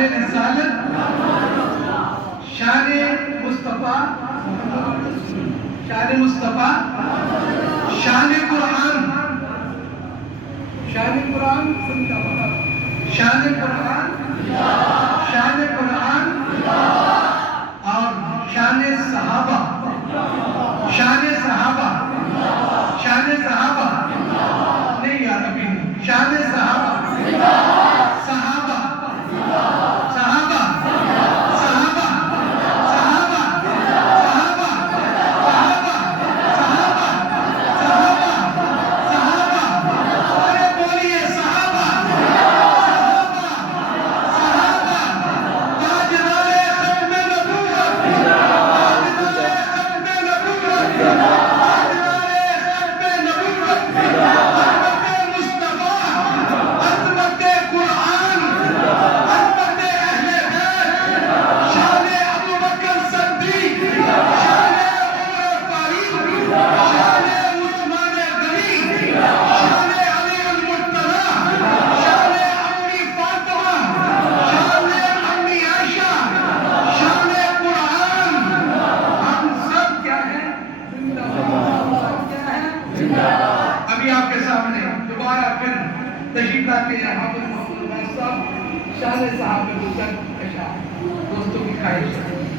शान रिसालत, शान मुस्तफा, शान मुस्तफा, शान कुरान, शान कुरान, शान कुरान, शान कुरान और शान सहाबा, शान सहाबा, शान सहाबा नहीं यार अभी नहीं, शान सहाबा, सहाबा, सहाबा, सहाबा, सहाबा, सहाबा, सहाबा, सहाबा, सहाबा, सहाबा, अरे बोलिए सहाबा, सहाबा, ताजदारे खत्म नबूवत, ताजदारे खत्म नबूवत, ताजदारे खत्म नबूवत, अज़मत मुस्तफा, अज़मत कुरान, अज़मत अहले बैत, शान अबू बकर सिद्दीक़, शान उमर फारूक, शान उस्मान गनी, शान अली मुर्तज़ा, शान अम्मी फातिमा, शान अम्मी आयशा, शान कुरान, हम सब क्या हैं? सब क्या हैं? अभी आपके सामने दोबारा फिर तशरीफ लाते हैं हाफिज़ मोहम्मद साहब, शान साहब में गुजर दोस्तों की ख्वाहिश है।